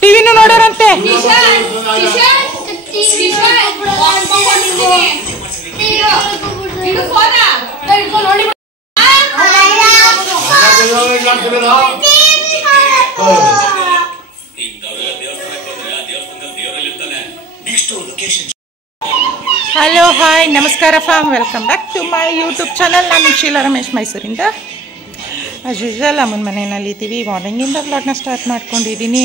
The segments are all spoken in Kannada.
ಟಿವಿನೂ ನೋಡೋರಂತೆ. ಹಲೋ ಹಾಯ್ ನಮಸ್ಕಾರ fam, welcome back to my YouTube channel. ನಾನು ಶೀಲಾ ರಮೇಶ್, ಮೈಸೂರಿಂದ. ಆಸ್ ಯೂಶುವಲ್ ಅಮ್ಮನ ಮನೆಯಲ್ಲಿದ್ದೀವಿ. ಮಾರ್ನಿಂಗಿಂದ ವ್ಲಾಗ್ನ ಸ್ಟಾರ್ಟ್ ಮಾಡ್ಕೊಂಡಿದ್ದೀನಿ.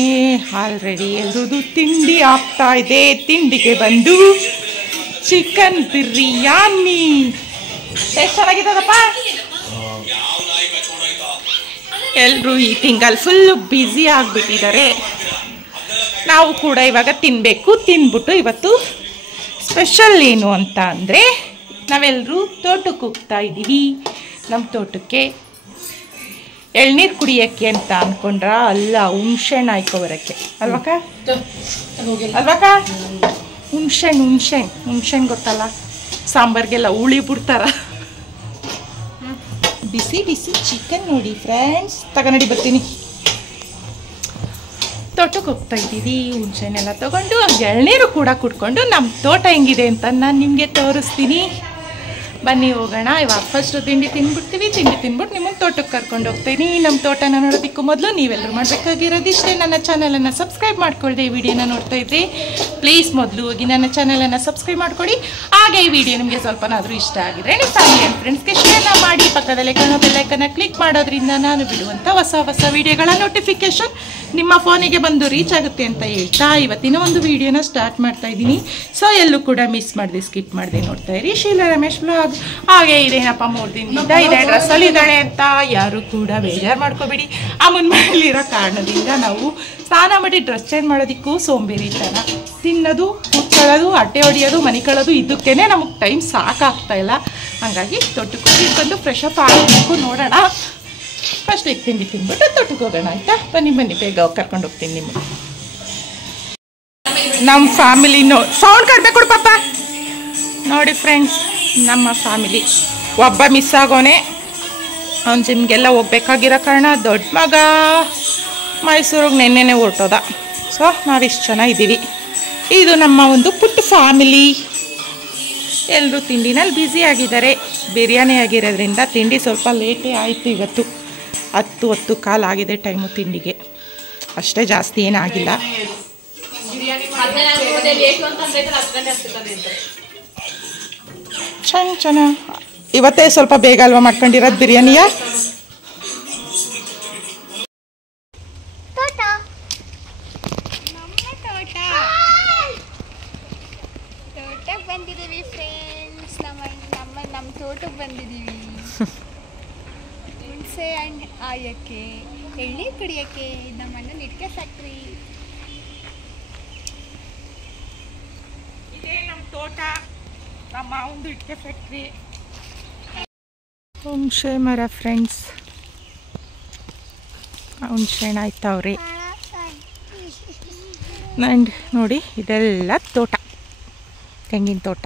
ಆಲ್ರೆಡಿ ಎಲ್ರದ್ದು ತಿಂಡಿ ಆಗ್ತಾ ಇದೆ. ತಿಂಡಿಗೆ ಬಂದು ಚಿಕನ್ ಬಿರಿಯಾನಿ. ಟೇಸ್ಟ್ ಚೆನ್ನಾಗಿದ್ದದಪ್ಪ. ಎಲ್ಲರೂ ಈ ತಿಂಗಳು ಫುಲ್ಲು ಬ್ಯುಸಿ ಆಗಿಬಿಟ್ಟಿದ್ದಾರೆ. ನಾವು ಕೂಡ ಇವಾಗ ತಿನ್ನಬೇಕು. ತಿಂದ್ಬಿಟ್ಟು ಇವತ್ತು ಸ್ಪೆಷಲ್ ಏನು ಅಂತ ಅಂದರೆ, ನಾವೆಲ್ಲರೂ ತೋಟಕ್ಕೆ ಹೋಗ್ತಾ ಇದ್ದೀವಿ. ನಮ್ಮ ತೋಟಕ್ಕೆ ಎಳ್ನೀರು ಕುಡಿಯೋಕ್ಕೆ ಅಂತ ಅಂದ್ಕೊಂಡ್ರ? ಅಲ್ಲ, ಹುಣ್ಸೆಹಣ್ಣು ಹಾಯ್ಕೊಬರೋಕ್ಕೆ. ಅಲ್ವಕ್ಕ? ಹುಣ್ಸೆಹಣ್ಣು ಗೊತ್ತಲ್ಲ, ಸಾಂಬಾರಿಗೆಲ್ಲ ಹುಳಿ ಬಿಡ್ತಾರ. ಬಿಸಿ ಬಿಸಿ ಚಿಕನ್ ನೋಡಿ ಫ್ರೆಂಡ್ಸ್. ತಗೊಂಡಿ ಬರ್ತೀನಿ. ತೋಟಕ್ಕೆ ಹೋಗ್ತಾ ಇದ್ದೀವಿ. ಹುಣ್ಸೆಹಣ್ಣೆಲ್ಲ ತೊಗೊಂಡು ಎಳ್ನೀರು ಕೂಡ ಕುಡ್ಕೊಂಡು ನಮ್ಮ ತೋಟ ಹೆಂಗಿದೆ ಅಂತ ನಾನು ನಿಮಗೆ ತೋರಿಸ್ತೀನಿ. ಬನ್ನಿ ಹೋಗೋಣ. ಇವಾಗ ಫಸ್ಟು ತಿಂಡಿ ತಿಂದ್ಬಿಡ್ತೀವಿ. ತಿಂಡಿ ತಿಂದ್ಬಿಟ್ಟು ನಿಮ್ಮನ್ನು ತೋಟಕ್ಕೆ ಕರ್ಕೊಂಡು ಹೋಗ್ತೀನಿ. ನಮ್ಮ ತೋಟನ ನೋಡೋದಕ್ಕೂ ಮೊದಲು ನೀವೆಲ್ಲರೂ ಮಾಡಬೇಕಾಗಿರೋದಿಷ್ಟೇ, ನನ್ನ ಚಾನಲನ್ನು ಸಬ್ಸ್ಕ್ರೈಬ್ ಮಾಡ್ಕೊಳ್ಳಿ. ಈ ವಿಡಿಯೋನ ನೋಡ್ತಾ ಇದ್ರಿ ಪ್ಲೀಸ್ ಮೊದಲು ಹೋಗಿ ನನ್ನ ಚಾನಲನ್ನು ಸಬ್ಸ್ಕ್ರೈಬ್ ಮಾಡ್ಕೊಳ್ಳಿ. ಹಾಗೆ ಈ ವಿಡಿಯೋ ನಿಮಗೆ ಸ್ವಲ್ಪನಾದರೂ ಇಷ್ಟ ಆಗಿದ್ರೆ ನಿಮ್ಮ ಫ್ಯಾಮಿಲಿ ಆ್ಯಂಡ್ ಫ್ರೆಂಡ್ಸ್ಗೆ ಶೇರ್ನ ಮಾಡಿ. ಪಕ್ಕದಲ್ಲೇ ಕಾಣೋ ಬೆಲ್ಲೈಕನ್ನ ಕ್ಲಿಕ್ ಮಾಡೋದ್ರಿಂದ ನಾನು ಬಿಡುವಂಥ ಹೊಸ ಹೊಸ ವಿಡಿಯೋಗಳ ನೋಟಿಫಿಕೇಶನ್ ನಿಮ್ಮ ಫೋನಿಗೆ ಬಂದು ರೀಚ್ ಆಗುತ್ತೆ ಅಂತ ಹೇಳ್ತಾ ಇವತ್ತಿನ ಒಂದು ವಿಡಿಯೋನ ಸ್ಟಾರ್ಟ್ ಮಾಡ್ತಾ ಇದ್ದೀನಿ. ಸೊ ಎಲ್ಲೂ ಕೂಡ ಮಿಸ್ ಮಾಡಿದೆ, ಸ್ಕಿಪ್ ಮಾಡಿದೆ ನೋಡ್ತಾ ಇರಿ ಶೀಲಾ ರಮೇಶ್ ವ್ಲಾಗ್. ಹಾಗೆ ಇದೇನಪ್ಪ 3 ದಿನದಿಂದ ಇದೇ ಡ್ರೆಸ್ಸಲ್ಲಿ ಇದ್ದಾಳೆ ಅಂತ ಯಾರು ಕೂಡ ಬೇಜಾರು ಮಾಡ್ಕೋಬೇಡಿ. ಅಮ್ಮನ ಮನೇಲಿರೋ ಕಾರಣದಿಂದ ನಾವು ಸ್ನಾನ ಮಾಡಿ ಡ್ರೆಸ್ ಚೇಂಜ್ ಮಾಡೋದಕ್ಕೂ ಸೋಂಬೇರಿತನ. ತಿನ್ನೋದು, ಕುತ್ಕೊಳ್ಳೋದು, ಅಟ್ಟೆ ಹೊಡಿಯೋದು, ಮನೆ ಕಳೋದು, ಇದಕ್ಕೇನೆ ನಮಗೆ ಟೈಮ್ ಸಾಕಾಗ್ತಾ ಇಲ್ಲ. ಹಾಗಾಗಿ ತೋಟಕ್ಕೆ ಹೋಗಿ ಬಂದು ಫ್ರೆಶ್ ಅಪ್ ಆಗಬೇಕು. ನೋಡೋಣ, ಫಸ್ಟ್ ಈಗ ತಿಂಡಿ ತಿಂದ್ಬಿಟ್ಟು ತೋಟಕ್ಕೆ ಹೋಗೋಣ ಆಯ್ತಾ? ಬನ್ನಿ ಬೇಗ ಕರ್ಕೊಂಡು ಹೋಗ್ತೀನಿ ನಿಮಗೆ. ನಮ್ಮ ಫ್ಯಾಮಿಲಿ ಸೌಂಡ್ ಕಡಿಮೆ ಕೊಡು ಪಾಪ. ನೋಡಿ ಫ್ರೆಂಡ್ಸ್, ನಮ್ಮ ಫ್ಯಾಮಿಲಿ ಒಬ್ಬ ಮಿಸ್ ಆಗೋನೆ. ಅವ್ನು ಜಿಮ್ಗೆಲ್ಲ ಹೋಗ್ಬೇಕಾಗಿರೋ ಕಾರಣ ದೊಡ್ಡ ಮಗ ಮೈಸೂರಿಗೆ ನೆನ್ನೆನೆ ಹೊರಟೋದ. ಸೊ ನಾವಿಷ್ಟು ಜನ ಇದ್ದೀವಿ. ಇದು ನಮ್ಮ ಒಂದು ಪುಟ್ಟ ಫ್ಯಾಮಿಲಿ. ಎಲ್ಲರೂ ತಿಂಡಿನಲ್ಲಿ ಬ್ಯುಸಿ ಆಗಿದ್ದಾರೆ. ಬಿರಿಯಾನಿ ಆಗಿರೋದ್ರಿಂದ ತಿಂಡಿ ಸ್ವಲ್ಪ ಲೇಟೇ ಆಯಿತು. ಇವತ್ತು 10 ಕಾಲು ಆಗಿದೆ ಟೈಮು ತಿಂಡಿಗೆ. ಅಷ್ಟೇ, ಜಾಸ್ತಿ ಏನಾಗಿಲ್ಲ. ಚೆನ್ನಾಗಿ ಇವತ್ತೇ ಸ್ವಲ್ಪ ಬೇಗ ಅಲ್ವಾ ಮಾಡ್ಕೊಂಡಿರೋದು ಬಿರಿಯಾನಿಯ. ತೋಟಕ್ಕೆ ಬಂದಿದ್ದೀವಿ ಫ್ರೆಂಡ್ಸ್. ನಮ್ಮ ತೋಟಕ್ಕೆ ಬಂದಿದ್ದೀವಿ. ಹುಣಸೆ ಹಣ್ಣು ಆಯಕ್ಕೆ, ಎಳ್ನೀರು ಕುಡಿಯೋಕ್ಕೆ. ನಮ್ಮನ್ನು ಇಟ್ಕೆ ಫ್ಯಾಕ್ಟ್ರಿ. ಇದೇ ನಮ್ಮ ತೋಟ, ನಮ್ಮ ಒಂದು ಇಟ್ಕೆ ಫ್ಯಾಕ್ಟ್ರಿ. ಹುಣಸೆ ಮರ ಫ್ರೆಂಡ್ಸ್, ಹುಣಸೆ ಹಣ್ಣು ಆಯ್ತಾವ್ರಿ. ಆ್ಯಂಡ್ ನೋಡಿ, ಇದೆಲ್ಲ ತೋಟ, ತೆಂಗಿನ ತೋಟ.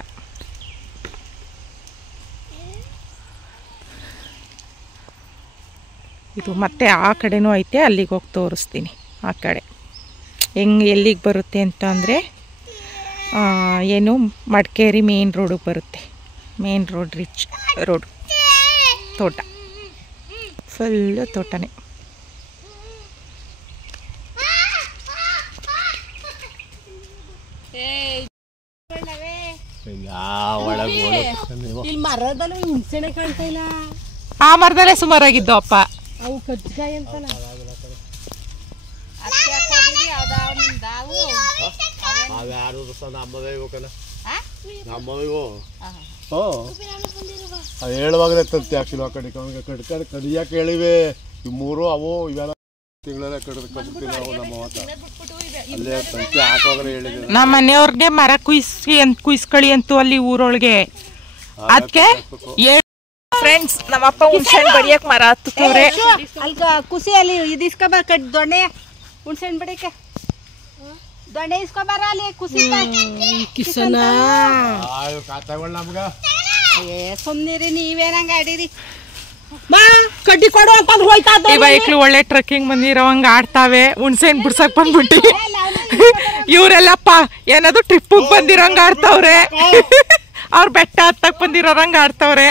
ಇದು ಮತ್ತೆ ಆ ಕಡೆನೂ ಐತೆ, ಅಲ್ಲಿಗೆ ಹೋಗಿ ತೋರಿಸ್ತೀನಿ. ಆ ಕಡೆ ಎಲ್ಲಿಗೆ ಬರುತ್ತೆ ಅಂತ ಅಂದರೆ, ಏನು ಮಡಿಕೇರಿ ಮೇನ್ ರೋಡಿಗೆ ಬರುತ್ತೆ. Main road, rich road. ತೋಟ ಫುಲ್ಲು ತೋಟನೇ. ಆ ಮರದಲ್ಲೇ ಸುಮಾರಾಗಿದ್ದು ಅಪ್ಪ. ಅವು ಕಜ್ಜಿಕಾಯಿ ಅಂತಲ್ಲ. ಹೇಳುವಾಗಲೇ ತಂತೆ ಆಕ್ಚುಲಿ. ಆ ಕಡೆ ಕಡಿಯಾಕೆ ಹೇಳಿವೆ. ಈ 3 ಅವು ಇವೆಲ್ಲ ತಿಂಗಳಲ್ಲೇ ಕಡ್ದು ನಾವು ನಮ್ಮ ಅಲ್ಲೇ ತಂತಿ ಹಾಕುವಾಗಲೇ ಹೇಳಿದ್ವಿ. ನಮ್ಮ ಮನೆಯವ್ರಿಗೆ ಮರ ಕುಯ್ಸ್ಕೊಳ್ಳಿ ಅಂತೂ ಅಲ್ಲಿ ಊರೊಳಗೆ. ಅದಕ್ಕೆ ಫ್ರೆಂಡ್ಸ್, ನಮ್ಮಪ್ಪ ಹುಣ್ಸೆಹಣ್ಣು ಬಡಿಯಕ್ಕೆ ಮರ ಹತ್ತವ್ರೆ. ಅಲ್ಗ ಕುಸಿಯಲ್ಲಿ ಇದು ಇಸ್ಕೊಬಾರ ದೊಣ್ಣೆ. ಹುಣ್ಸೆಹಣ್ಣು ಬಡಿಯಕ್ಕೆ ದೊಣ್ಣೆ ಇಸ್ಕೊಬಾರ ಅಲ್ಲಿ ಕುಸಿ ಕಿಸನ. ಕಾತಗಳು ನಮ್ಗ ಸುಮ್ನಿರಿ ನೀವೇನಂಗ ಆಡಿರಿ. ಬಾ ಕಡ್ಡಿ ಕೊಡು ಅಂತ ಹೋಯ್ತಾ ಈ ಬೈಕ್ಲು ಒಳ್ಳೆ ಟ್ರೆಕ್ಕಿಂಗ್ ಬಂದಿರೋವಂಗ ಆಡ್ತಾವೆ. ಹುಣ್ಸೆನ್ ಬಿಡ್ಸಕ್ ಬಂದ್ಬಿಟ್ಟು ಇವ್ರೆಲ್ಲಪ್ಪ ಏನದು ಟ್ರಿಪ್ ಬಂದಿರೋಂಗ ಆಡ್ತಾವ್ರೆ. ಅವ್ರ ಬೆಟ್ಟ ಹತ್ತಕ್ ಬಂದಿರೋರಂಗ ಆಡ್ತಾವ್ರೆ.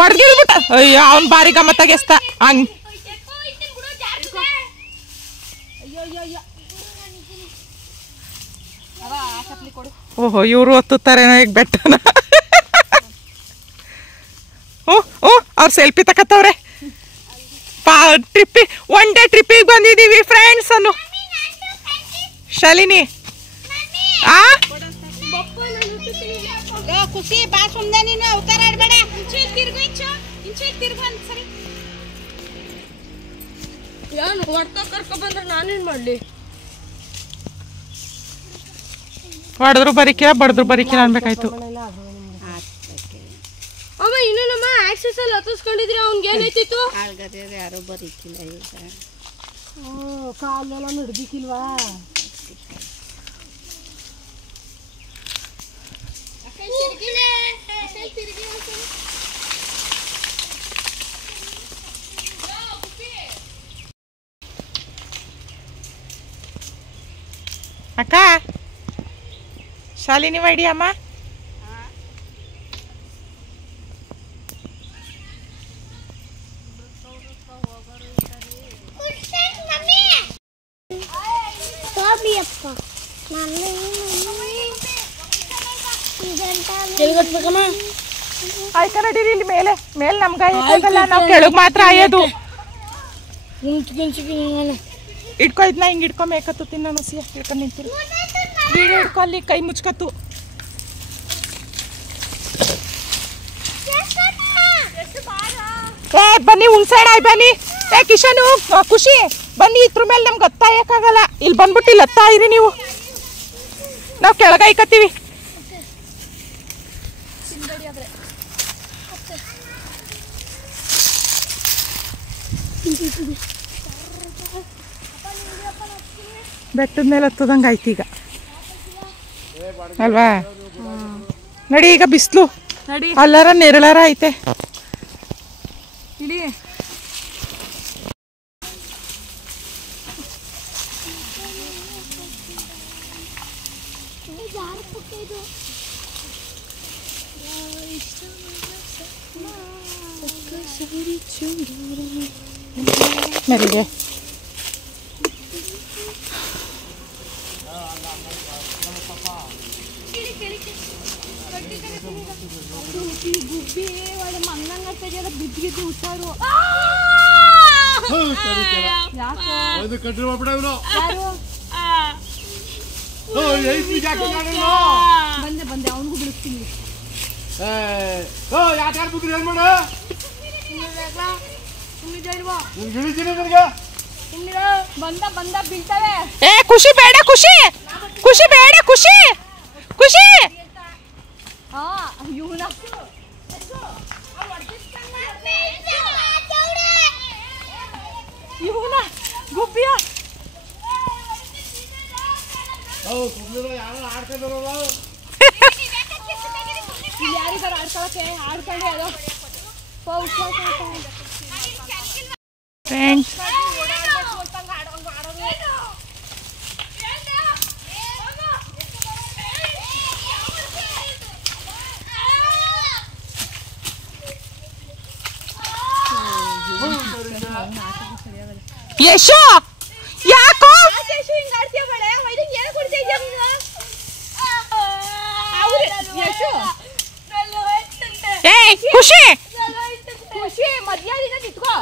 ಹೊಡ್ಗಿಲ್ಬಿಟ್ಟ ಅಯ್ಯೋ ಅವ್ನ್ ಬಾರಿ ಗಮ್ಮತ್ತಾಗೆಸ್ತ ಹಂಗ್. ಓಹೋ ಇವ್ರು ಒತ್ತುತ್ತಾರೇನೋ ಈಗ ಬೆಟ್ಟನ. ಅವ್ರ ಸೆಲ್ಫಿ ತಕತ್ತವ್ರೆ. ಟ್ರಿಪ್ಪಿ ಒನ್ ಡೇ ಟ್ರಿಪ್ಪಿಗೆ ಬಂದಿದೀವಿ ಫ್ರೆಂಡ್ಸ್ ಅನ್ನು. ಶಾಲಿನಿ ಖುಷಿ ಬಾ ಸುಮ್ನೆ ನೀನು ಅವತಾರ ಆಡ್ಬೇಡ. ತಿರ್ಗು ಸರಿ ಏನು ಹೊಡ್ತ ಕರ್ಕೊ ಬಂದ್ರೆ ನಾನೇನ್ ಮಾಡ್ಲಿ? ಹೊಡೆದ್ರು ಬರಿಕಿರ ಬಡದ್ರು ಬರಿಕಿರ ಅನ್ಬೇಕಾಯ್ತು. ಅಮ್ಮ ಇನ್ನು ನಮ್ಮ ಆಕ್ಸೆಸ್ ಅಲ್ಲಿ ಹತ್ತಿಸ್ಕೊಂಡಿದ್ರೆ ಅವ್ನ್ಗೆ ಏನೈತಿತ್ತು? ಯಾರು ಬರೀಕಿಲ್ಲ ಈಗ. ಕಾಲೆಲ್ಲ ನಡ್ದಿಕ್ಕಿಲ್ವಾ? ಅಕ್ಕ ಶಾಲಿನಿ ವೈಡಿ ಅಮ್ಮ. ಆಯ್ತಾ ನಡೀರಿ ಇಲ್ಲಿ ಮೇಲೆ ಮೇಲೆ ನಮ್ಗೆ ಆಯ್ತಲ್ಲ, ನಾವು ಕೆಳಗ್ ಮಾತ್ರ ಆಯೋದು. ಇಟ್ಕೊ ಇದನ್ನ ಹಿಂಗೆ ಇಟ್ಕೊ ಮೇಕತ್ತು ತಿನ್ನ ನಸಿಯ ಇಟ್ಕೊಂಡು ನಿಂತಿರು. ವೀಡಿಯೋ ಇಟ್ಕೊ ಅಲ್ಲಿ ಕೈ ಮುಚ್ಕತ್ತು. ಏ ಬನ್ನಿ ಹುಣ್ಸೈಡ್ ಆಯ್ ಬನ್ನಿ. ಏ ಕಿಶನು ಖುಷಿ ಬನ್ನಿ, ಇದ್ರ ಮೇಲೆ ನಮ್ಗೆ ಹತ್ತಾಯಕ್ಕಾಗಲ್ಲ. ಇಲ್ಲಿ ಬಂದ್ಬಿಟ್ಟು ಇಲ್ಲಿ ಹತ್ತಾ ಇರಿ ನೀವು, ನಾವು ಕೆಳಗಾಯ್ಕತ್ತೀವಿ. ಬೆಟ್ಟದ ಮೇಲೆ ಹತ್ತದಂಗೆ ಆಯ್ತು ಈಗ ಅಲ್ವಾ? ನಡಿ ಈಗ ಬಿಸಿಲು ಅಲ್ಲಾರ ನೆರಳಾರ ಐತೆ. ಇಡಿ ನಡಿಗೆ ಗುಬ್ಬಿ ಒಳ್ಳೆ ಮಂಗಂಗ ಬಿದ್ದು ಹುಷಾರು. ಬಂದೆ ಬಂದೆ ಅವನಿಗೂ ಬಿಡಿಸ್ತೀನಿ. ಬಂದ ಬಂದ ಬೀಳ್ತವೆ. ಏ ಖುಷಿ ಬೇಡ, ಖುಷಿ ಖುಷಿ ಬೇಡ, ಖುಷಿ ಖುಷಿ ಇವನ ಇವನ ಗುಬ್ಬಿಯ ಯಾರಿಗಾರ ಆಡ್ಕೊಳಕ್ಕೆ ಆಡ್ಕೊಂಡೆ ಅದು ಫ್ರೆಂಡ್ಸ್. ಯಶು ಯಾಕೋ ಏ ಖುಷಿ ಖುಷಿ ಮಧ್ಯಾಹ್ನ ನಿಂತ್ಕೋ.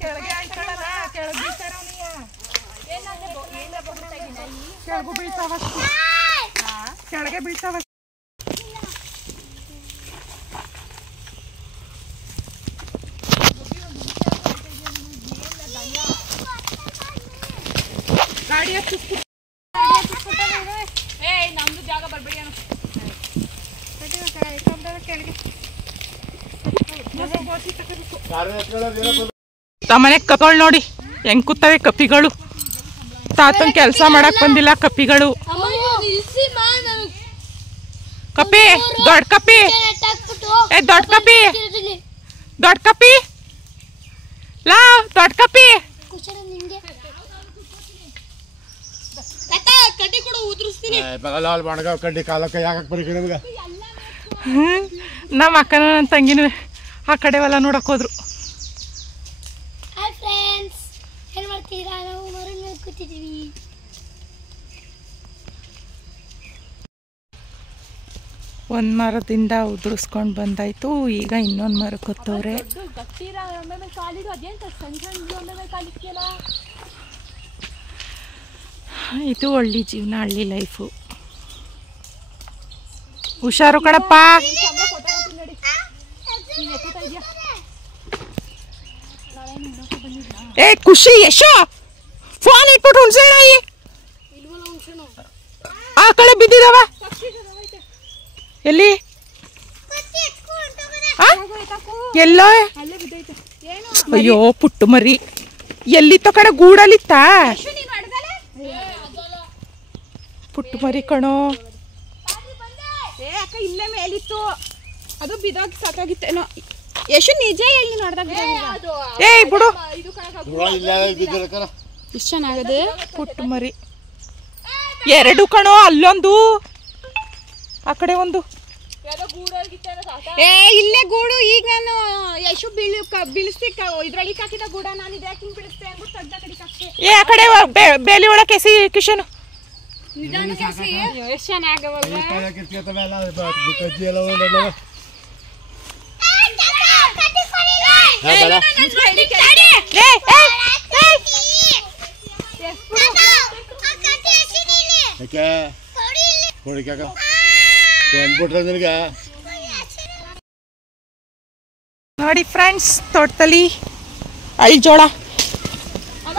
ಕೆಳಗೆ ಕೆಳಗು ಬೀಳ್ತಾವ, ಕೆಳಗೆ ಬೀಳ್ತಾವ. ಗಾಡಿ ನಮ್ದು ಜಾಗ ಬರ್ಬೇಡಿ ಅಣ್ಣ. ಮನೆ ಕಪ್ಪಿಗಳು ನೋಡಿ ಹೆಂಗ್ ಕೂತವೆ ಕಪ್ಪಿಗಳು. ತಾತನ್ ಕೆಲಸ ಮಾಡಕ್ ಬಂದಿಲ್ಲ ಕಪ್ಪಿಗಳು. ಕಪ್ಪಿ ದೊಡ್ಡ ಕಪ್ಪಿ, ದೊಡ್ಡ ಕಪ್ಪಿ, ದೊಡ್ಡ ಕಪ್ಪಿ, ಲಾ ದೊಡ್ಡ ಕಪ್ಪಿ. ಕಡ್ಡಿ ಕಾಲಕ್ಕೆ ಯಾಕೆ ಬರೀ ನಿಮ್ಗೆ ನಮ್ಮ ಅಕ್ಕನ ನನ್ನ ತಂಗಿನ ಆ ಕಡೆ ಎಲ್ಲ ನೋಡಕ್ ಹೋದ್ರು. ಒಂದ್ ಮರದಿಂದ ಉದುರಿಸ್ಕೊಂಡ್ ಬಂದಾಯ್ತು. ಈಗ ಇನ್ನೊಂದ್ ಮರಕ್ಕೆ ಹೊತ್ತವ್ರೆ. ಇದು ಹಳ್ಳಿ ಜೀವನ, ಹಳ್ಳಿ ಲೈಫು. ಹುಷಾರು ಕಣಪ್ಪ. ಏ ಖುಷಿ ಯಶೋ ಫೋನ್ ಇಟ್ಬಿಟ್ಟು ಹುಣ್ಸೆಣ್ಣ ಆ ಕಡೆ ಬಿದ್ದಿದವ. ಎಲ್ಲಿ ಎಲ್ಲೋ? ಅಯ್ಯೋ ಪುಟ್ಟು ಮರಿ ಎಲ್ಲಿತ್ತ ಕಡೆ ಗೂಡಲ್ಲಿತ್ತ? ಪುಟ್ಟು ಮರಿ ಕಣೋ. ಅಕ್ಕ ಇಲ್ಲೇ ಮೇಲಿತ್ತು, ಅದು ಬಿದ್ದೋಗಿ ಸಾಕಾಗಿತ್ತೇನೋ. ಎಷ್ಟು ನಿಜ ಹೇಳಿ ನೋಡ್ದಾಗ ಏಯ್ ಬಿಡು. ಎಷ್ಟು ಚೆನ್ನಾಗದೆ ಪುಟ್ಟು ಮರಿ ಎರಡು ಕಣೋ, ಅಲ್ಲೊಂದು ಆ ಕಡೆ ಒಂದು. ಏ ಇಲ್ಲೇ ಗೂಡು. ಈಗ ನಾನು ಯಶು ಬೀಳಿಸ್ತಿ ಇದ್ರೊಳಗೆ ಹಾಕಿದ ಗೂಡ. ನಾನು ಇದು ಯಾಕೆ ಹಿಂಗೆ ಬೀಳಿಸ್ತೆ ಅಂದ್ಬಿಟ್ಟು ತೆಗ್ದ ಕಡಿಗೆ ಹಾಕ್ತೆ. ಏ ಆ ಕಡೆ ಬೇಲಿ ಒಳಗೆ ಕೆಸಿ ಕಿಶನು. ಎಷ್ಟು ಚೆನ್ನಾಗವಲ್ವ. ನೋಡಿ ಫ್ರೆಂಡ್ಸ್, ತೋಟದಲ್ಲಿ ಅಳ್ಜೋಳ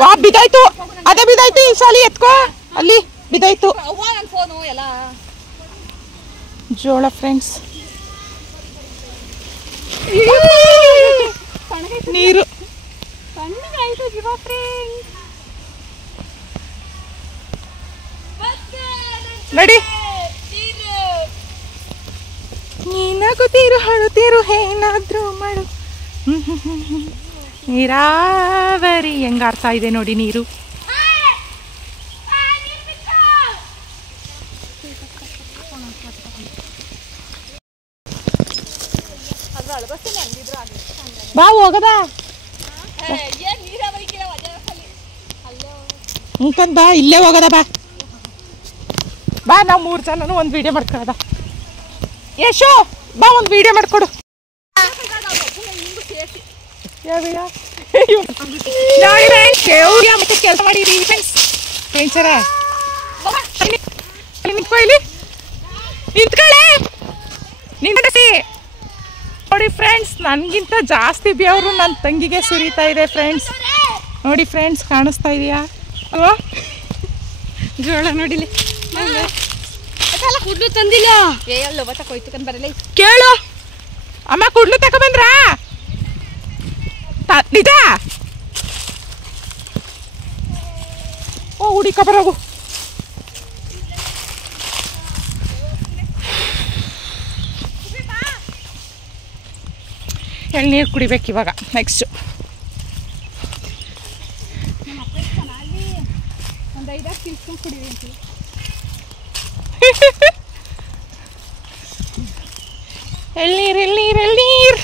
ವಾ ಬಿದ್ದಾಯ್ತು. ಅದೇ ಬಿದ್ದಾಯ್ತು ಈ ಸಾಲಿ. ಎತ್ಕೋ, ಅಲ್ಲಿ ಬಿದ್ದಾಯ್ತು ಜೋಳ ಫ್ರೆಂಡ್ಸ್. ನೀರು ನಡಿ. ನೀನಾಗುತ್ತೀರು ಹಾಡುತ್ತೀರು ಏನಾದ್ರೂ ಮಾಡು. ನೀರಾವರಿ ಹೆಂಗ ಅರ್ಥ ಇದೆ ನೋಡಿ ನೀರು. ಬಾ ಹೋಗದ ಬಾ, ಇಲ್ಲೇ ಹೋಗದ ಬಾ ಬಾ. ನಾವು 3 ಜನನು ಒಂದು ವಿಡಿಯೋ ಮಾಡ್ಕೊಳ್ಳೋದ. ಯಶೋ ಬಾ, ಒಂದು ವಿಡಿಯೋ ಮಾಡ್ಕೊಡು. ಮತ್ತೆ ಕೆಲಸ ಮಾಡಿರಿ ಫ್ರೆಂಡ್ಸರ. ನಿಂತ್ಕೊಳ್ಳೆ ನಿಂತ್ಕಸಿ. ನೋಡಿ ಫ್ರೆಂಡ್ಸ್, ನನಗಿಂತ ಜಾಸ್ತಿ ಬೆವರು ನನ್ನ ತಂಗಿಗೆ ಸುರಿತಾ ಇದೆ ಫ್ರೆಂಡ್ಸ್. ನೋಡಿ ಫ್ರೆಂಡ್ಸ್, ಕಾಣಿಸ್ತಾ ಇದೆಯಾ ಜೋಳ? ನೋಡಿಲಿ ಕುಡ್ಲು ತಂದಿಲ್ಲ. ಎಲ್ಲ ಕೊಯ್ತು ಕಂದ್ ಬರಲಿ. ಕೇಳು ಅಮ್ಮ, ಕುಡ್ಲು ತಕೊಂಡ್ರ ನಿಜ? ಓ ಹುಡಿಕ ಬರೋಗು. ಎಳ್ನೀರು ಕುಡಿಬೇಕು ಇವಾಗ. ನೆಕ್ಸ್ಟ್ ಎಳ್ನೀರು ಎಳ್ನೀರು ಎಳ್ನೀರು.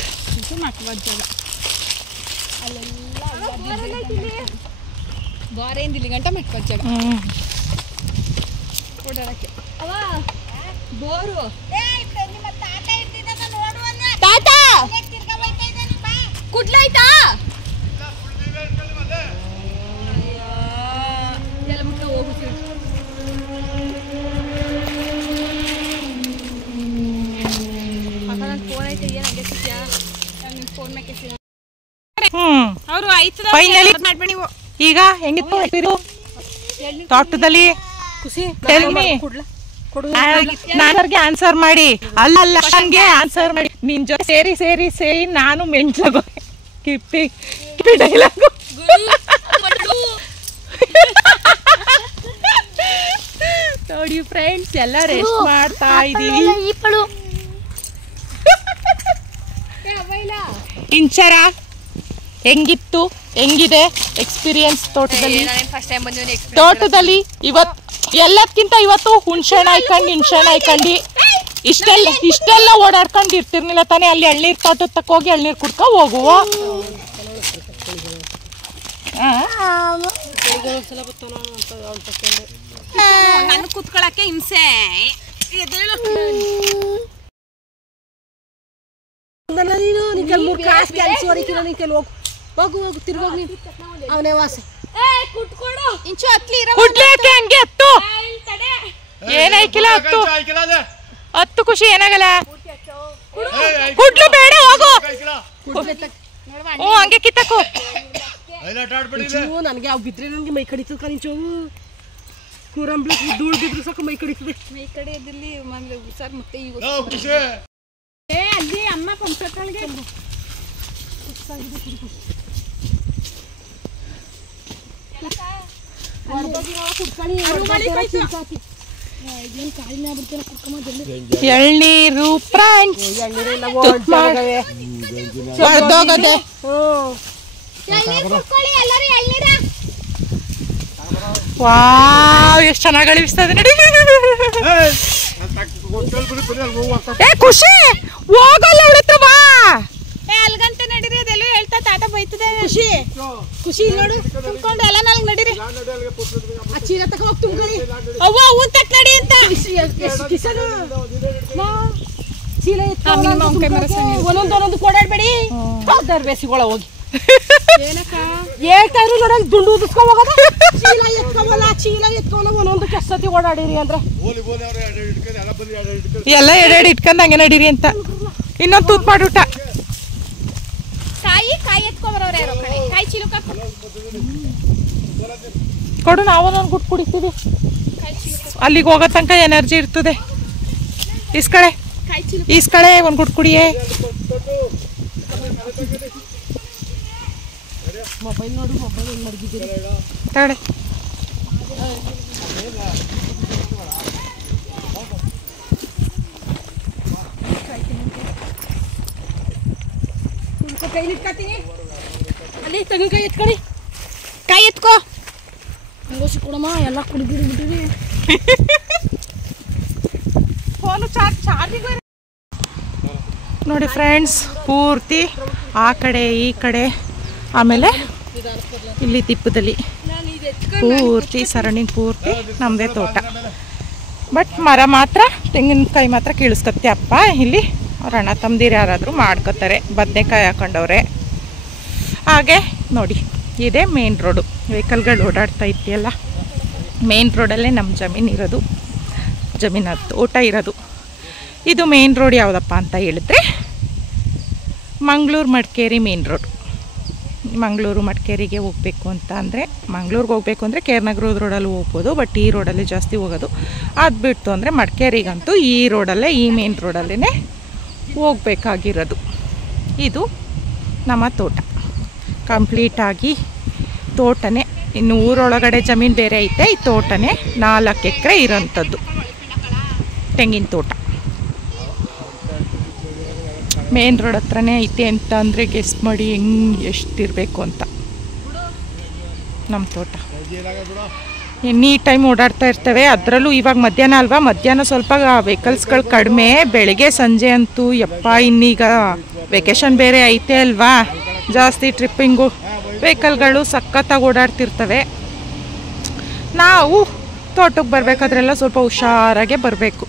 ಬಾರೇಂದ ಇಲ್ಲಿ ಗಂಟ ಮೆಟ್ಕೋದ್ ಜಾಗ ಓಡಾಡಕ್ಕೆ. ಬೋರು ತಾತ ಕುಡ್ಲಾಯ್ತಾ? ಎಲ್ಲ ಮುಟ್ಟ ಹೋಗುತ್ತೀವಿ. ನನ್ನ ಫೋನ್ ಐತೆ, ಏನು ಹಂಗೆ ಸಿಗ್ತೀಯಾ? ನನ್ನ ಫೋನ್ ಮೇಲೆ ಅವರು ಆಯ್ತದ ಮಾಡ್ಬೇಡಿ ನೀವು. ಈಗ ಹೆಂಗಿತ್ತು ತೋಟದಲ್ಲಿ ನಾನರ್ಗೆ ಆನ್ಸರ್ ಮಾಡಿ ಅಲ್ಲ ಹಂಗೆ ಆನ್ಸರ್ ಮಾಡಿ ನಿನ್ ಜೊತೆ ಸೇರಿ ನಾನು ಮೆಂಟ್ಲಗೋ ಕಿಪ್ಪಿ ಡೈಲಾಗು ನೋಡಿ ಫ್ರೆಂಡ್ಸ್ ಎಲ್ಲ ರೆಸ್ಟ್ ಮಾಡ್ತಾ ಇದೀವಿ. ಇಂಚರ ಹೆಂಗಿದೆ ಎಕ್ಸ್ಪೀರಿಯನ್ಸ್ ತೋಟದಲ್ಲಿ ಇವತ್ತು ಎಲ್ಲದಕ್ಕಿಂತ ಇವತ್ತು ಹುಣ್ಸೆಹಣ್ಣು ಹಾಯ್ಕೊಂಡು ಇಷ್ಟೆಲ್ಲ ಓಡಾಡ್ಕೊಂಡು ಇರ್ತಿರ್ಲಿಲ್ಲ ತಾನೇ. ಅಲ್ಲಿ ಎಳ್ನೀರ್ ತೋಟದ ತಕ್ಕ ಹೋಗಿ ಎಳ್ನೀರ್ ಕುಡ್ಕೊ ಹೋಗುವ. ನಾನು ಕುತ್ಕೊಳಕ್ಕೆ ಹಿಂಸೆ ಹೋಗು ತಿರ್ಗೋಗಿ ಅವನೇ ವಾಸ ಇಂಚು ಹತ್ಲಿ ಹಂಗೆ ಹತ್ತು ಏನಾಯ್ಕಿಲ್ಲ ಹತ್ತು ಖುಷಿ ಏನಾಗಲ್ಲ. ಕುಡ್ಲು ಬೇಡ ಹೋಗು. ಹಂಗೆ ಕಿತ್ತಕು ನನಗೆ ಅವ್ ಬಿದ್ರೆ ನನಗೆ ಮೈ ಕಡಿತದ ಕರಿಂಚು ಕೂರಂಬ್ಲಿ ಧೂಳು ಬಿದ್ರು ಸಾಕು ಮೈ ಕಡಿತದೆ. ಮೈ ಕಡಿಯೋದಿಲ್ಲಿ ಸರ್ ಮತ್ತೆ ಈಗ ಅಲ್ಲಿ ಅಮ್ಮ ಪಂಪಗಳಿಗೆ ಎಳ್ನೀರು ಫ್ರೆಂಡ್ಸ್ ವಾವ್ ಎಷ್ಟು ಚೆನ್ನಾಗಿ ಅಳಿಸ್ತದೆ ನೋಡಿ. ಖುಷಿ ಹೋಗಲ್ಲ ಅವಳತ್ರ ಬಾ ಅಲ್ಗಂತ ನಡೀರಿ ಅದೆಲ್ಲ ಹೇಳ್ತಾ ತಾತ ಬೈತದೆ. ಖುಷಿ ನೋಡು ಕುತ್ಕೊಂಡು ಎಲ್ಲ ನಾಲ್ಕು ನಡೀರಿ ಆ ಚೀಲ ತಕ ಹೋಗಿ ತುಂಬ್ಕೊಳ್ಳಿ ಅವ್ವ ಹೂನ್ ತಕ್ ನಡಿ ಅಂತ ಚೀಲ ಒಂದೊಂದು ಕೊಡಾಡ್ಬೇಡಿ ಬೇಸಿಗಳ ಹೋಗಿ ಹೇಳ್ತಾ ಇದ್ರು ನೋಡಲ್ಲಿ ದುಂಡು ಉದಿಸ್ಕೊಂಡ್ ಹೋಗೋದ. ಚೀಲ ಎತ್ಕೊಂಡ ಒಂದೊಂದು ಕೆಸತಿ ಓಡಾಡಿರಿ ಅಂದ್ರೆ ಎಲ್ಲ ಎಡೆ ಇಟ್ಕೊಂಡ್ ಹಂಗೆ ನಡೀರಿ ಅಂತ. ಇನ್ನೊಂದು ತೂತ್ ಮಾಡ್ಬಿಟ್ಟ ಕಾಯಿ ಎತ್ಕೊಂಬರವ್ರ ಯಾರೋ ಕಡೆ ಕಾಯಿ ಚೀಲ ಕೊಡು. ನಾವೊಂದೊಂದು ಗುಟ್ ಕುಡಿತೀವಿ ಅಲ್ಲಿಗೆ ಹೋಗೋ ತನಕ ಎನರ್ಜಿ ಇರ್ತದೆ. ಈಸ್ಕಳೆ ಒಂದು ಗುಟ್ ಕುಡಿಯೇ. ಮೊಬೈಲ್ ನೋಡು ಮೊಬೈಲ್ ಹೆಂಗ್ ಮಡಗಿದ್ದೀರಿ ತಗಡೆ ಕೈಲಿ ಇಟ್ಕೊತೀನಿ ಅಲ್ಲಿ ತೆಂಗಿನಕಾಯಿ ಎತ್ಕೊಳ್ಳಿ. ಕಾಯಿ ಎತ್ಕೋ ಹಂಗೋಸಿ ಕೊಡಮ್ಮ ಎಲ್ಲ ಕುಡಿದಿರಿ ಫೋನು ಚಾರ್ಜಿಂಗ್ ನೋಡಿ ಫ್ರೆಂಡ್ಸ್. ಪೂರ್ತಿ ಆ ಕಡೆ ಈ ಕಡೆ ಆಮೇಲೆ ಇಲ್ಲಿ ತಿಪ್ಪದಲ್ಲಿ ಪೂರ್ತಿ ಸರೌಂಡಿಂಗ್ ಪೂರ್ತಿ ನಮ್ಮದೇ ತೋಟ. ಬಟ್ ಮರ ಮಾತ್ರ ತೆಂಗಿನಕಾಯಿ ಮಾತ್ರ ಕೀಳಿಸ್ಕತ್ತೆ ಅಪ್ಪ. ಇಲ್ಲಿ ಅವ್ರ ಅಣ್ಣ ತಮ್ಮದಿರು ಯಾರಾದರೂ ಮಾಡ್ಕೋತಾರೆ. ಬದನೆಕಾಯಿ ಹಾಕೊಂಡವ್ರೆ. ಹಾಗೆ ನೋಡಿ ಇದೇ ಮೇನ್ ರೋಡು. ವೆಹಿಕಲ್ಗಳು ಓಡಾಡ್ತಾ ಇದೆಯಲ್ಲ ಮೇನ್ ರೋಡಲ್ಲೇ ನಮ್ಮ ಜಮೀನು ಇರೋದು. ತೋಟ ಇರೋದು. ಇದು ಮೇನ್ ರೋಡ್ ಯಾವುದಪ್ಪ ಅಂತ ಹೇಳಿದ್ರೆ ಮಂಗಳೂರು ಮಡಿಕೇರಿ ಮೇನ್ ರೋಡ್. ಮಂಗಳೂರು ಮಡಿಕೇರಿಗೆ ಹೋಗಬೇಕು ಅಂತ ಅಂದರೆ ಮಂಗಳೂರಿಗೆ ಹೋಗಬೇಕು ಅಂದರೆ ಕೇರ್ನಗರ ರೋಡಲ್ಲಿ ಹೋಗ್ಬೋದು. ಬಟ್ ಈ ರೋಡಲ್ಲಿ ಜಾಸ್ತಿ ಹೋಗೋದು. ಅದು ಬಿಟ್ಟು ಅಂದರೆ ಮಡಿಕೇರಿಗಂತೂ ಈ ರೋಡಲ್ಲೇ ಈ ಮೇನ್ ರೋಡಲ್ಲೇ ಹೋಗಬೇಕಾಗಿರೋದು. ಇದು ನಮ್ಮ ತೋಟ ಕಂಪ್ಲೀಟಾಗಿ ತೋಟನೇ. ಇನ್ನು ಊರೊಳಗಡೆ ಜಮೀನು ಬೇರೆ ಐತೆ. ಈ ತೋಟನೇ 4 ಎಕರೆ ಇರೋಂಥದ್ದು ತೆಂಗಿನ ತೋಟ. ಮೇನ್ ರೋಡ್ ಹತ್ರನೇ ಐತೆ ಅಂತ ಅಂದರೆ ಗೆಸ್ಟ್ ಮಾಡಿ ಎಷ್ಟಿರಬೇಕು ಅಂತ. ನಮ್ಮ ತೋಟ ಎನಿ ಟೈಮ್ ಓಡಾಡ್ತಾ ಇರ್ತವೆ. ಅದರಲ್ಲೂ ಇವಾಗ ಮಧ್ಯಾಹ್ನ ಅಲ್ವಾ, ಮಧ್ಯಾಹ್ನ ಸ್ವಲ್ಪ ವೆಹಿಕಲ್ಸ್ಗಳು ಕಡಿಮೆ. ಬೆಳಗ್ಗೆ ಸಂಜೆ ಅಂತೂ ಯಪ್ಪ ಇನ್ನೀಗ ವೆಕೇಷನ್ ಬೇರೆ ಐತೆ ಅಲ್ವಾ, ಜಾಸ್ತಿ ಟ್ರಿಪ್ಪಿಂಗು ವೆಹಿಕಲ್ಗಳು ಸಖತ್ತಾಗಿ ಓಡಾಡ್ತಿರ್ತವೆ. ನಾವು ತೋಟಕ್ಕೆ ಬರಬೇಕಾದ್ರೆಲ್ಲ ಸ್ವಲ್ಪ ಹುಷಾರಾಗೆ ಬರಬೇಕು.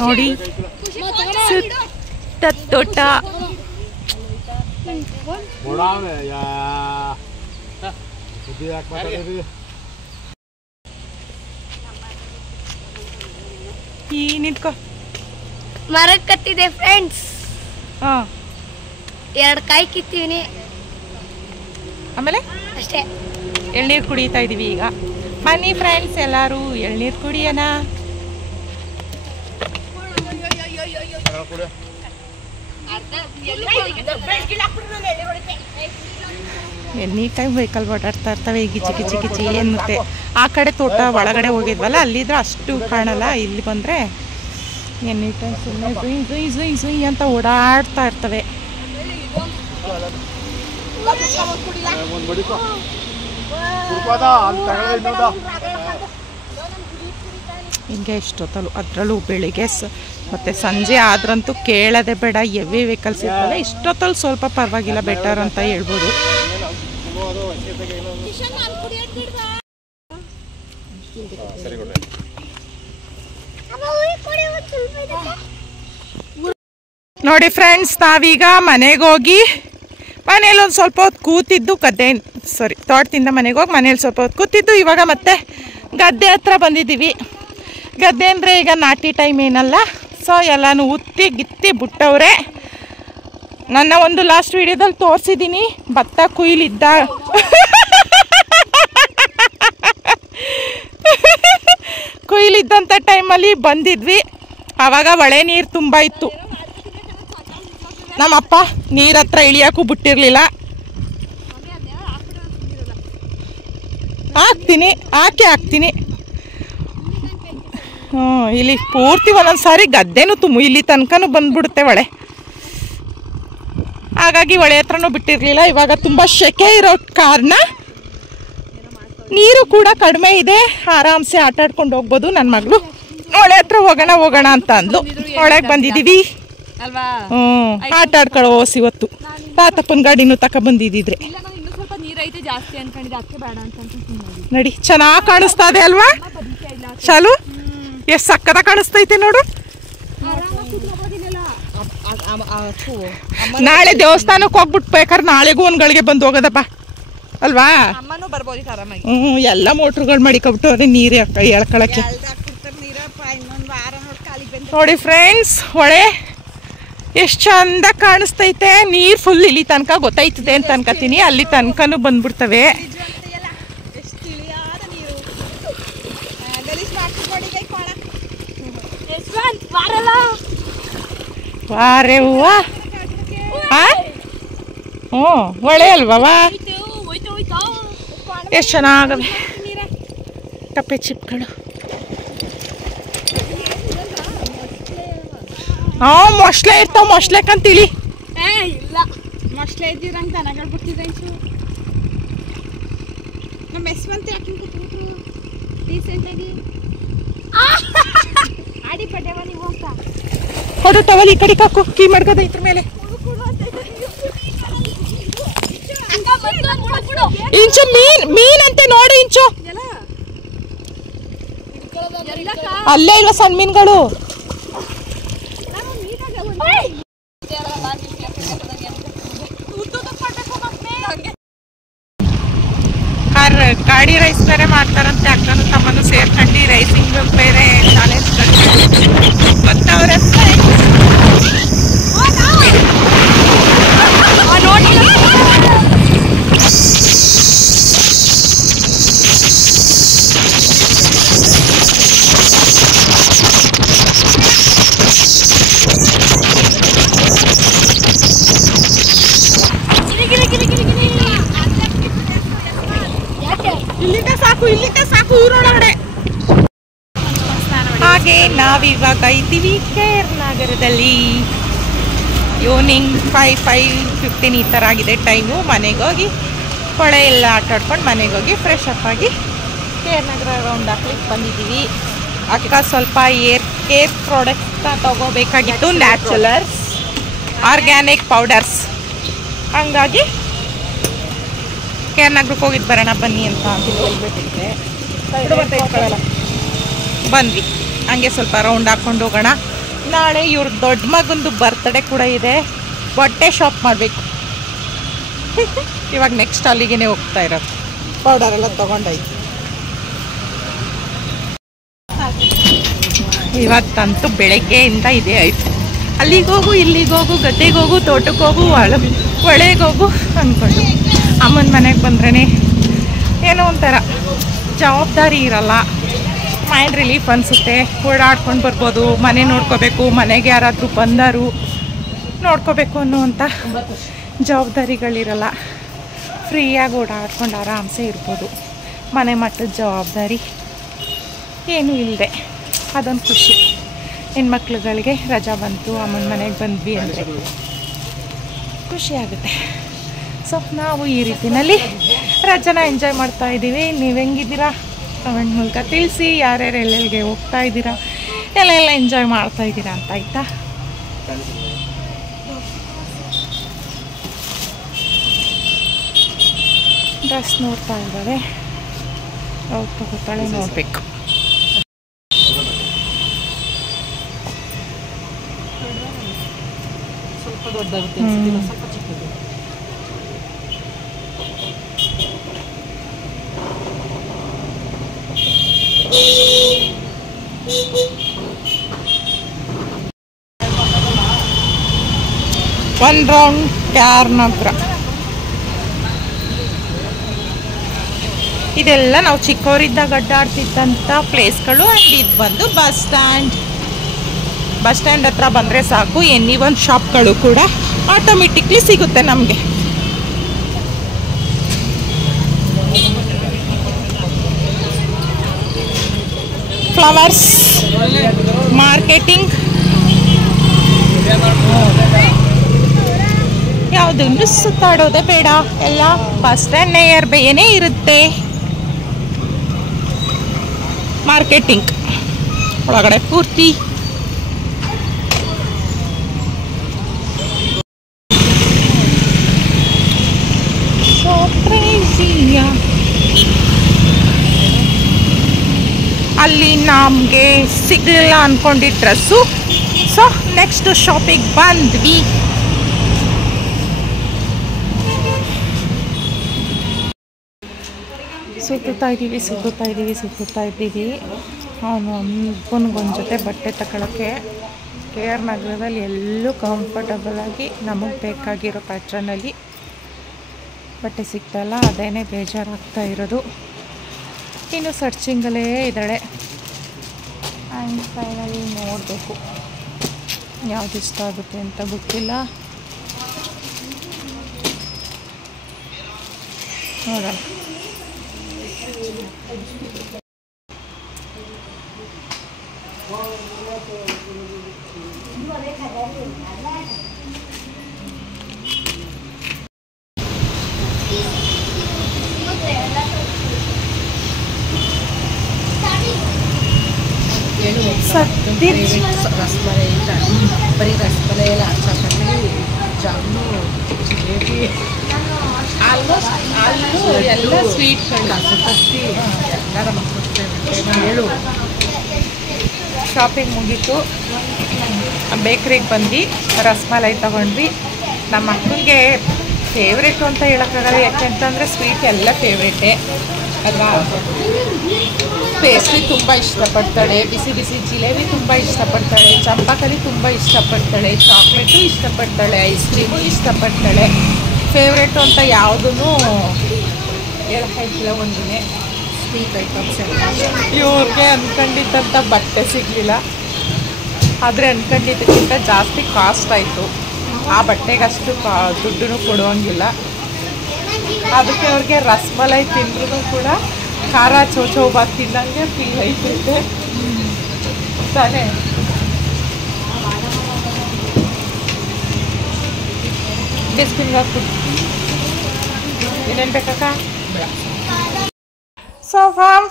ನೋಡಿ ಸುತ್ತ ತೋಟ. ನಿಂತ್ಕೋ. ಮರ ಕಟ್ಟಿದೆ ಫ್ರೆಂಡ್ಸ್. 2 ಕಾಯಿ ಕಿತ್ತೀವಿ. ಆಮೇಲೆ ಅಷ್ಟೇ. ಎಳ್ನೀರು ಕುಡಿತಾ ಇದೀವಿ ಈಗ. ಬನ್ನಿ ಫ್ರೆಂಡ್ಸ್ ಎಲ್ಲರೂ ಎಳ್ನೀರು ಕುಡಿಯೋಣ. ಎನಿ ಟೈಮ್ ವೆಹಿಕಲ್ ಓಡಾಡ್ತಾ ಇರ್ತವೆ, ಗಿಚಿ ಗಿಚಿ ಗಿಚಿ ಎನ್ನುತ್ತೆ. ಆ ಕಡೆ ತೋಟ ಒಳಗಡೆ ಹೋಗಿದ್ವಲ್ಲ, ಅಲ್ಲಿದ್ರೆ ಅಷ್ಟು ಕಾಣಲ್ಲ. ಇಲ್ಲಿ ಬಂದರೆ ಎನಿ ಟೈಮ್ ಸುಮ್ಮನೆ ಜುಯ್ ಜುಯ್ ಜುಯ್ ಜುಯ್ ಅಂತ ಓಡಾಡ್ತಾ ಇರ್ತವೆ. ಹಿಂಗೆ ಇಷ್ಟೊತ್ತಲು, ಅದರಲ್ಲೂ ಬೆಳಿಗ್ಗೆ ಮತ್ತು ಸಂಜೆ ಆದ್ರಂತೂ ಕೇಳೋದೇ ಬೇಡ, ಹೆವಿ ವೆಹಿಕಲ್ಸ್ ಇರ್ತವೆ. ಇಷ್ಟೊತ್ತಲ್ಲಿ ಸ್ವಲ್ಪ ಪರವಾಗಿಲ್ಲ, ಬೆಟರ್ ಅಂತ ಹೇಳ್ಬೋದು. ನೋಡಿ ಫ್ರೆಂಡ್ಸ್, ನಾವೀಗ ಮನೆಗೆ ಹೋಗಿ ಮನೇಲಿ ಒಂದು ಸ್ವಲ್ಪ ಹೊತ್ತು ಕೂತಿದ್ದು, ತೋಟದಿಂದ ಮನೆಗೆ ಹೋಗಿ ಮನೇಲಿ ಸ್ವಲ್ಪ ಹೊತ್ತು ಕೂತಿದ್ದು. ಇವಾಗ ಮತ್ತೆ ಗದ್ದೆ ಹತ್ರ ಬಂದಿದ್ದೀವಿ. ಗದ್ದೆ ಅಂದರೆ ಈಗ ನಾಟಿ ಟೈಮ್ ಏನಲ್ಲ, ಸೊ ಎಲ್ಲನೂ ಉತ್ತಿ ಗಿತ್ತಿ ಬಿಟ್ಟವ್ರೆ. ನನ್ನ ಒಂದು ಲಾಸ್ಟ್ ವಿಡಿಯೋದಲ್ಲಿ ತೋರಿಸಿದ್ದೀನಿ, ಭತ್ತ ಕುಯ್ಲಿದ್ದ ಕುಯ್ಲಿದ್ದಂಥ ಟೈಮಲ್ಲಿ ಬಂದಿದ್ವಿ. ಆವಾಗ ಹೊಳೆ ನೀರು ತುಂಬ ಇತ್ತು. ನಮ್ಮಪ್ಪ ನೀರ ಹತ್ರ ಇಳಿಯೋಕ್ಕೂ ಬಿಟ್ಟಿರಲಿಲ್ಲ. ಹಾಕ್ತೀನಿ. ಇಲ್ಲಿ ಪೂರ್ತಿ ಒಂದೊಂದು ಸಾರಿ ಗದ್ದೆನೂ ಇಲ್ಲಿ ತನಕನೂ ಬಂದ್ಬಿಡುತ್ತೆ ಹೊಳೆ. ಹಾಗಾಗಿ ಹೊಳೆ ಹತ್ರನೂ ಬಿಟ್ಟಿರಲಿಲ್ಲ. ಇವಾಗ ತುಂಬ ಸೆಕೆ ಇರೋ ಕಾರಣ ನೀರು ಕೂಡ ಕಡಿಮೆ ಇದೆ, ಆರಾಮ್ಸೆ ಆಟ ಆಡ್ಕೊಂಡು ಹೋಗ್ಬೋದು. ನನ್ನ ಮಗಳು ಹೊಳೆ ಹತ್ರ ಹೋಗೋಣ ಅಂತ ಅಂದ್ಲು. ಹೊಳೆಗೆ ಬಂದಿದ್ದೀವಿ. ಆಟ ಆಡ್ಕೊಳ್ಳೋ ಇವತ್ತು. ತಾತಪ್ಪನ ಗಾಡಿನೂ ಬಂದಿದ್ದಿದ್ರೆ ನೋಡಿ, ಚೆನ್ನಾಗಿ ಕಾಣಿಸ್ತಾ ಇದೆ ಅಲ್ವಾ ಶಾಲು? ಎಷ್ಟು ಸಕ್ಕದ ಕಾಣಿಸ್ತೈತೆ ನೋಡು. ನಾಳೆ ದೇವಸ್ಥಾನಕ್ಕೆ ಹೋಗ್ಬಿಟ್ಟು ಬೇಕಾದ್ರೆ ನಾಳೆಗೂ ಒಂದ್ಗಳಿಗೆ ಬಂದು ಹೋಗೋದಪ್ಪ ಅಲ್ವಾ? ಎಲ್ಲ ಮೋಟ್ರುಗಳು ಮಾಡಿಕೊಬಿಟ್ಟು ನೀರು ಎಳ್ಕೊಳಕ್ಕೆ. ನೋಡಿ ಫ್ರೆಂಡ್ಸ್, ಹೊಳೆ ಎಷ್ಟು ಚಂದ ಕಾಣಿಸ್ತೈತೆ. ನೀರು ಫುಲ್ ಇಲ್ಲಿ ತನಕ ಗೊತ್ತಾಯ್ತದೆ ಅಂತ ಅನ್ಕೋತೀನಿ, ಅಲ್ಲಿ ತನಕನೂ ಬಂದ್ಬಿಡ್ತವೆ. ವಾರೆ ಹೂವ. ಹೊಳೆ ಅಲ್ವಾ? ಎಷ್ಟು ಚೆನ್ನಾಗವೆ ಕಪ್ಪೆ ಚಿಪ್ಗಳು. ಮೊಸಳೆ ಇರ್ತಾವ, ಮೊಸಳೆಕಂತೀಳಿ. ಇಲ್ಲ, ಮೊಸಳೆ ಇದ್ದಿರಂಗೆ ದನಗಳು ಬಿಡ್ತಿದ್ದೆ. ನಮ್ಮ ಯಶವಂತ ಯಾಕೆ ಕೂತ್ಬಿಟ್ರು ರೀಸೆಂಟಾಗಿ? ಆಡಿ ಪಡ್ಯವ ನೀವು ಅಂತ ಕೊಡು ಟವಲ್ ಈ ಕಡೆ ಕಾಕು, ಕೀ ಮಾಡ್ಕೋದ ಇದ್ರ ಮೇಲೆ. ಇಂಚು ಮೀನ್ ಅಂತೆ ನೋಡು. ಇಂಚು ಅಲ್ಲೇ ಇಲ್ಲ ಸಣ್ಣ ಮೀನುಗಳು. ಗಾಡಿ ರೈಸ್ ಬೇರೆ ಮಾಡ್ತಾರಂತೆ, ಅಕ್ಕನು ತಮ್ಮನು ಸೇರ್ಕೊಂಡು ರೈಸಿಂಗ್ ಬೇರೆ ಚಾಲೆಂಜ್ ಗೊತ್ತವ್ರೆ. ಇಲ್ಲಿಂದ ಸಾಕು ಊರೊಳಗಡೆ. ಹಾಗೆ ನಾವಿವಾಗ ಇದ್ದೀವಿ KR ನಗರದಲ್ಲಿ. ಈವ್ನಿಂಗ್ 5:15 ಈ ಥರ ಆಗಿದೆ ಟೈಮು. ಮನೆಗೆ ಹೋಗಿ ಹೊಳೆ ಎಲ್ಲ ಆಟ ಆಡ್ಕೊಂಡು ಮನೆಗೆ ಹೋಗಿ ಫ್ರೆಶ್ ಅಪ್ ಆಗಿ KR ನಗರ ರೌಂಡ್ ಹಾಕ್ಲಿಕ್ಕೆ ಬಂದಿದ್ದೀವಿ. ಅಕ್ಕ ಸ್ವಲ್ಪ ಕೇರ್ ಪ್ರಾಡಕ್ಟ್ಸ್ನ ತಗೋಬೇಕಾಗಿತ್ತು, ನ್ಯಾಚುರಲ್ಸ್ ಆರ್ಗ್ಯಾನಿಕ್ ಪೌಡರ್ಸ್. ಹಂಗಾಗಿ KR ನಗರಕ್ಕೆ ಹೋಗಿದ್ದು ಬರೋಣ ಬನ್ನಿ ಅಂತ ಬಂದ್ವಿ. ಹಂಗೆ ಸ್ವಲ್ಪ ರೌಂಡ್ ಹಾಕೊಂಡು ಹೋಗೋಣ. ನಾಳೆ ಇವ್ರ ದೊಡ್ಡ ಮಗಂದು ಬರ್ತ್ಡೇ ಕೂಡ ಇದೆ, ಬಟ್ಟೆ ಶಾಪ್ ಮಾಡಬೇಕು. ಇವಾಗ ನೆಕ್ಸ್ಟ್ ಅಲ್ಲಿಗೆ ಹೋಗ್ತಾ ಇರೋದು. ಪೌಡರ್ ಎಲ್ಲ ತೊಗೊಂಡಾಯ್ತು. ಇವತ್ತಂತೂ ಬೆಳಗ್ಗೆಯಿಂದ ಇದೇ ಆಯಿತು. ಅಲ್ಲಿಗೋಗು ಇಲ್ಲಿಗೋಗು, ಗದ್ದೆಗೆ ಹೋಗು, ತೋಟಕ್ಕೆ ಹೋಗು, ಹೊಳೆಗೆ ಹೋಗು ಅಂದ್ಕೊಂಡು ಅಮ್ಮನ ಮನೆಗೆ ಬಂದ್ರೇ ಏನೋ ಒಂಥರ ಜವಾಬ್ದಾರಿ ಇರಲ್ಲ, ಮೈಂಡ್ ರಿಲೀಫ್ ಅನಿಸುತ್ತೆ. ಓಡಾಡ್ಕೊಂಡು ಬರ್ಬೋದು, ಮನೆ ನೋಡ್ಕೋಬೇಕು, ಮನೆಗೆ ಯಾರಾದರೂ ಬಂದರು ನೋಡ್ಕೋಬೇಕು ಅನ್ನುವಂಥ ಜವಾಬ್ದಾರಿಗಳಿರಲ್ಲ. ಫ್ರೀಯಾಗಿ ಓಡಾಡ್ಕೊಂಡು ಆರಾಮ್ಸೆ ಇರ್ಬೋದು. ಮನೆ ಮಟ್ಟದ ಜವಾಬ್ದಾರಿ ಏನೂ ಇಲ್ಲದೆ ಅದೊಂದು ಖುಷಿ. ಹೆಣ್ಮಕ್ಳುಗಳಿಗೆ ರಜಾ ಬಂತು, ಅಮ್ಮನ ಮನೆಗೆ ಬಂದ್ವಿ ಅಂದರೆ ಖುಷಿ ಆಗುತ್ತೆ. ಸೊ ನಾವು ಈ ರೀತಿಯಲ್ಲಿ ರಜಾನ ಎಂಜಾಯ್ ಮಾಡ್ತಾ ಇದ್ದೀವಿ. ನೀವು ಹೆಂಗಿದ್ದೀರಾ ಕಮೆಂಟ್ ಮೂಲಕ ತಿಳಿಸಿ. ಯಾರ್ಯಾರು ಎಲ್ಲೆಲ್ಲಿಗೆ ಹೋಗ್ತಾ ಇದ್ದೀರಾ, ಎಲ್ಲೆಲ್ಲ ಎಂಜಾಯ್ ಮಾಡ್ತಾ ಇದ್ದೀರಾ ಅಂತ. ಆಯಿತಾ, ಡ್ರೆಸ್ ನೋಡ್ತಾ ಇದ್ದಾರೆ, ಅವ್ರು ತಗೋತಾಳೆ ನೋಡಬೇಕು. ಸ್ವಲ್ಪ ದೊಡ್ಡದಾಗುತ್ತೆ ಅನ್ಸುತ್ತೆ, ಸ್ವಲ್ಪ ಚಿಕ್ಕದು. ಒನ್ ರೌಂಡ್ ಕ್ಯಾರ್ನಗರ. ಇದೆಲ್ಲ ನಾವು ಚಿಕ್ಕವರಿದ್ದಾಗ ಅಡ್ಡಾಡ್ತಿದ್ದಂಥ ಪ್ಲೇಸ್ಗಳು. ಆ್ಯಂಡ್ ಇದು ಬಂದು ಬಸ್ ಸ್ಟ್ಯಾಂಡ್. ಬಸ್ ಸ್ಟ್ಯಾಂಡ್ ಹತ್ರ ಬಂದರೆ ಸಾಕು, ಎನಿ ಒಂದು ಶಾಪ್ಗಳು ಕೂಡ ಆಟೋಮೆಟಿಕ್ಲಿ ಸಿಗುತ್ತೆ ನಮಗೆ. ಫ್ಲವರ್ಸ್ ಮಾರ್ಕೆಟಿಂಗ್ ಯಾವುದನ್ನು ಸುತ್ತಾಡೋದೇ ಬೇಡ, ಎಲ್ಲ ಬಸ್ ಸ್ಟ್ಯಾಂಡ್ ನಿಯರ್ ಬೈನೇ ಇರುತ್ತೆ. ಮಾರ್ಕೆಟಿಂಗ್ ಒಳಗಡೆ ಪೂರ್ತಿ ಸೊ ಕ್ರೇಜಿಯ. ಅಲ್ಲಿ ನಮಗೆ ಸಿಗಲಿಲ್ಲ ಅಂದ್ಕೊಂಡಿದ್ದ ಡ್ರೆಸ್ಸು. ಸೊ ನೆಕ್ಸ್ಟ್ ಶಾಪಿಗೆ ಬಂದ್ವಿ. ಸುತ್ತುತ್ತಾ ಇದ್ದೀವಿ. ಅವನು ಅಪ್ಪನಿಗೊಂದು ಜೊತೆ ಬಟ್ಟೆ ತಗೊಳ್ಳೋಕ್ಕೆ KR ನಗರದಲ್ಲಿ ಎಲ್ಲೂ ಕಂಫರ್ಟಬಲಾಗಿ ನಮಗೆ ಬೇಕಾಗಿರೋ ಪ್ಯಾಟ್ರನಲ್ಲಿ ಬಟ್ಟೆ ಸಿಗ್ತಾಯಿಲ್ಲ. ಅದೇನೇ ಬೇಜಾರಾಗ್ತಾ ಇರೋದು. ಇನ್ನು ಸರ್ಚಿಂಗಲ್ಲೇ ಇದ್ದಾಳೆ. ಆ್ಯಂಡ್ ಫೈನಲಿ ನೋಡಬೇಕು ಯಾವುದು ಇಷ್ಟ ಆಗುತ್ತೆ ಅಂತ ಗೊತ್ತಿಲ್ಲ, ನೋಡೋಣ. ರಸಮಲೈ, ಬರೀ ರಸಮಲೈ ಎಲ್ಲ ಚಪಾತಿ, ಜಾಮೂನು, ಜಿಲೇಬಿ, ಆಲ್ಮೋಸ್ಟ್ ಎಲ್ಲ ಸ್ವೀಟ್ಗಳು, ಕಸಕತ್ತಿ ಎಲ್ಲರ ಮಕ್ಕಳು ಹೇಳು. ಶಾಪಿಂಗ್ ಮುಗೀತು, ಬೇಕ್ರಿಗೆ ಬಂದು ರಸಮಲೈ ತೊಗೊಂಡ್ವಿ. ನಮ್ಮ ಅಕ್ಕನಿಗೆ ಫೇವ್ರೇಟು ಅಂತ ಹೇಳೋಕ್ಕಾಗಲ್ಲ, ಯಾಕೆಂತಂದರೆ ಸ್ವೀಟ್ ಎಲ್ಲ ಫೇವ್ರೇಟೇ ಅಲ್ವಾ. ಪೇಸ್ಟ್ರಿ ತುಂಬ ಇಷ್ಟಪಡ್ತಾಳೆ, ಬಿಸಿ ಬಿಸಿ ಜಿಲೇಬಿ ತುಂಬ ಇಷ್ಟಪಡ್ತಾಳೆ, ಚಂಪಾಕಲಿ ತುಂಬ ಇಷ್ಟಪಡ್ತಾಳೆ, ಚಾಕ್ಲೇಟು ಇಷ್ಟಪಡ್ತಾಳೆ, ಐಸ್ ಕ್ರೀಮು ಇಷ್ಟಪಡ್ತಾಳೆ. ಫೇವ್ರೇಟು ಅಂತ ಯಾವುದೂ ಹೇಳೋಕ್ಕಾಯ್ತಿಲ್ಲ. ಒಂದಿನೇ ಸ್ವೀಟ್ ಐಟಮ್ಸ್ ಎಲ್ಲ. ಇವ್ರಿಗೆ ಅಂದ್ಕೊಂಡಿದ್ದಂಥ ಬಟ್ಟೆ ಸಿಗಲಿಲ್ಲ, ಆದರೆ ಅಂದ್ಕೊಂಡಿದ್ದಕ್ಕಿಂತ ಜಾಸ್ತಿ ಕಾಸ್ಟ್ ಆಯಿತು. ಆ ಬಟ್ಟೆಗೆ ಅಷ್ಟು ದುಡ್ಡು ಕೊಡುವಂಗಿಲ್ಲ. ಅದಕ್ಕೆ ಅವ್ರಿಗೆ ರಸಮಲೈ ತಿಂದ್ರೂ ಕೂಡ ಖಾರ ಚೌಚೌಬಾತ್ ತಿನ್ನಂಗೆ ಫೀಲ್ ಐತೈತೆ ತಾನೇ. ಬಿಸ್ಕಿನ್ಗೆ ಹಾಕ್ಬಿಟ್ಟು ಏನೇನು ಬೇಕಕ್ಕ? ಸೊ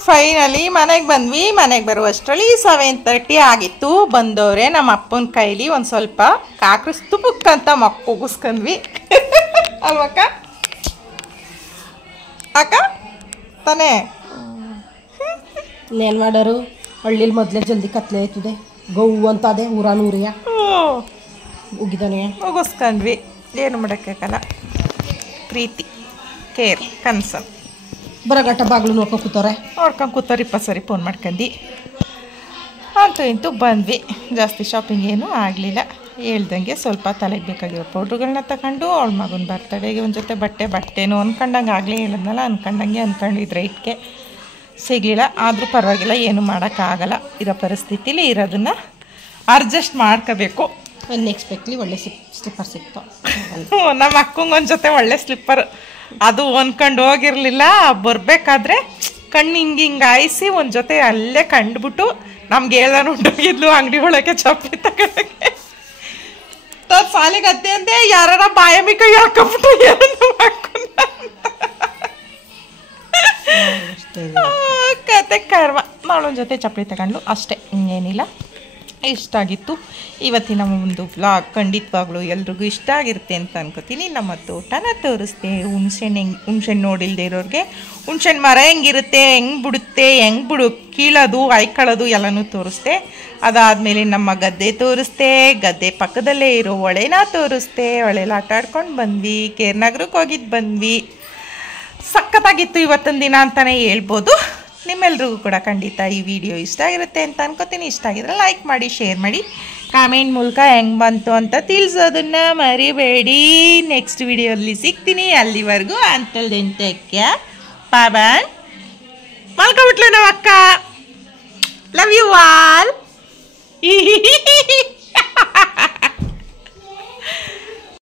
ಫೈನಲಿ ಮನೆಗೆ ಬಂದ್ವಿ. ಮನೆಗೆ ಬರುವಷ್ಟರಲ್ಲಿ 7:30 ಆಗಿತ್ತು. ಬಂದವರೆ ನಮ್ಮ ಅಪ್ಪನ ಕೈಲಿ ಒಂದು ಸ್ವಲ್ಪ ಕಾಕ್ರ ತುಪ್ಪಕ್ಕಂತ ಮಕ್ಕುಗಿಸ್ಕೊಂಡ್ವಿ ಅಲ್ವಕ್ಕ ಅಕ್ಕ ತಾನೇ. ಇನ್ನೇನು ಮಾಡೋರು, ಹಳ್ಳಿಲಿ ಮೊದಲೇ ಜಲ್ದಿ ಕತ್ಲೆ ಆಯ್ತದೆ. ಗೌ ಅಂತ ಅದೇ ಊರಿಯ ಉಗಿದಾನೆ ಮುಗಿಸ್ಕೊಂಡ್ವಿ. ಏನು ಮಾಡೋಕ್ಕಾಗಲ್ಲ, ಪ್ರೀತಿ, ಕೇರ್, ಕನ್ಸನ್. ಬರಗಟ್ಟ ಬಾಗಿಲು ನೋಡ್ಕೊಂಡು ಕೂತಾರೆ. ನೋಡ್ಕೊಂಡು ಕೂತಾರೆ. 20 ಸರಿ ಫೋನ್ ಮಾಡ್ಕೊಂಡು ಅಂತೂ ಇಂತೂ ಬಂದ್ವಿ. ಜಾಸ್ತಿ ಶಾಪಿಂಗ್ ಏನೂ ಆಗಲಿಲ್ಲ. ಹೇಳ್ದಂಗೆ ಸ್ವಲ್ಪ ತಲೆಗೆ ಬೇಕಾಗಿರೋ ಪೌಡ್ರುಗಳನ್ನ ತಗೊಂಡು ಅವಳ ಮಗನ ಬರ್ತಡೆಗೆ ಒಂದು ಜೊತೆ ಬಟ್ಟೆನೂ ಅಂದ್ಕೊಂಡಂಗೆ ಆಗಲೇ ಹೇಳಿದ್ನಲ್ಲ ಅಂದ್ಕೊಂಡಿದ್ರೆ ಇಟ್ಕೆ ಸಿಗಲಿಲ್ಲ. ಆದರೂ ಪರವಾಗಿಲ್ಲ, ಏನು ಮಾಡೋಕ್ಕಾಗಲ್ಲ. ಇರೋ ಪರಿಸ್ಥಿತಿಲಿ ಇರೋದನ್ನು ಅಡ್ಜಸ್ಟ್ ಮಾಡ್ಕೋಬೇಕು. ಅನ್ಎಕ್ಸ್ಪೆಕ್ಟ್ಲಿ ಒಳ್ಳೆ ಸ್ಲಿಪ್ಪರ್ ಸಿಕ್ತು. ನಮ್ಮ ಅಕ್ಕಂಗೆ ಒಂದು ಜೊತೆ ಒಳ್ಳೆ ಸ್ಲಿಪ್ಪರ್, ಅದು ಅಂದ್ಕೊಂಡು ಹೋಗಿರಲಿಲ್ಲ. ಬರಬೇಕಾದ್ರೆ ಕಣ್ಣು ಹಿಂಗೆ ಆಯಿಸಿ ಒಂದು ಜೊತೆ ಅಲ್ಲೇ ಕಂಡುಬಿಟ್ಟು ನಮ್ಗೆ ಹೇಳ್ದಾನು ಉಂಟೋಗಿದ್ಲು ಅಂಗಡಿ ಒಳಗೆ ಚಪ್ಪಲಿ ತಗೊಳಕ್ಕೆ. ಸಾಲಿಗೆ ಅದ್ದೆ ಅಂದೆ ಯಾರ ಬಾಯಮಿ ಕೈ ಹಾಕೊಂಬಿಟ್ಟು ಏನು ಹಾಕೊಂಡ ಕತೆ ಕರ್ಮ. ನಾಳೊಂದು ಜೊತೆ ಚಪ್ಪಲಿ ತಗೊಂಡು ಅಷ್ಟೇ, ಇನ್ನೇನಿಲ್ಲ. ಇಷ್ಟ ಆಗಿತ್ತು ಇವತ್ತಿನ ಒಂದು ವ್ಲಾಗ್. ಖಂಡಿತವಾಗ್ಲೂ ಎಲ್ರಿಗೂ ಇಷ್ಟ ಆಗಿರುತ್ತೆ ಅಂತ ಅನ್ಕೋತೀನಿ. ನಮ್ಮ ತೋಟನ ತೋರಿಸ್ದೆ. ಹುಣ್ಸೆಣ್ಣು ನೋಡಿಲ್ದೇ ಇರೋರಿಗೆ ಹುಣ್ಸೆಣ್ಣು ಮರ ಹೆಂಗಿರುತ್ತೆ, ಹೆಂಗೆ ಬಿಡುತ್ತೆ, ಹೆಂಗೆ ಕೀಳೋದು ಆಯ್ಕೊಳ್ಳೋದು ಎಲ್ಲನೂ ತೋರಿಸ್ದೆ. ಅದಾದಮೇಲೆ ನಮ್ಮ ಗದ್ದೆ ತೋರಿಸ್ದೆ. ಗದ್ದೆ ಪಕ್ಕದಲ್ಲೇ ಇರೋ ಹೊಳೆನ ತೋರಿಸ್ದೆ. ಹೊಳೆಲ್ಲ ಆಟ ಆಡ್ಕೊಂಡು ಬಂದ್ವಿ. ಕೇರ್ನಗರಕ್ಕೆ ಹೋಗಿದ್ದು ಬಂದ್ವಿ. ಸಖತ್ತಾಗಿತ್ತು ಇವತ್ತಿನ ದಿನ ಅಂತಲೇ ಹೇಳ್ಬೋದು. ನಿಮ್ಮೆಲ್ರಿಗೂ ಕೂಡ ಖಂಡಿತ ಈ ವಿಡಿಯೋ ಇಷ್ಟ ಆಗಿರುತ್ತೆ ಅಂತ ಅನ್ಕೋತೀನಿ. ಇಷ್ಟ ಆಗಿದ್ರೆ ಲೈಕ್ ಮಾಡಿ, ಶೇರ್ ಮಾಡಿ, ಕಾಮೆಂಟ್ ಮೂಲಕ ಹೆಂಗೆ ಬಂತು ಅಂತ ತಿಳಿಸೋದನ್ನು ಮರಿಬೇಡಿ. ನೆಕ್ಸ್ಟ್ ವಿಡಿಯೋಲ್ಲಿ ಸಿಗ್ತೀನಿ. ಅಲ್ಲಿವರೆಗೂ ಅಂತಲ್ದೆಂತಕ್ಕೆ ಬಾಯ್. ಮಲ್ಕೊಬಿಟ್ಲು ನಮ್ಮ ಅಕ್ಕ.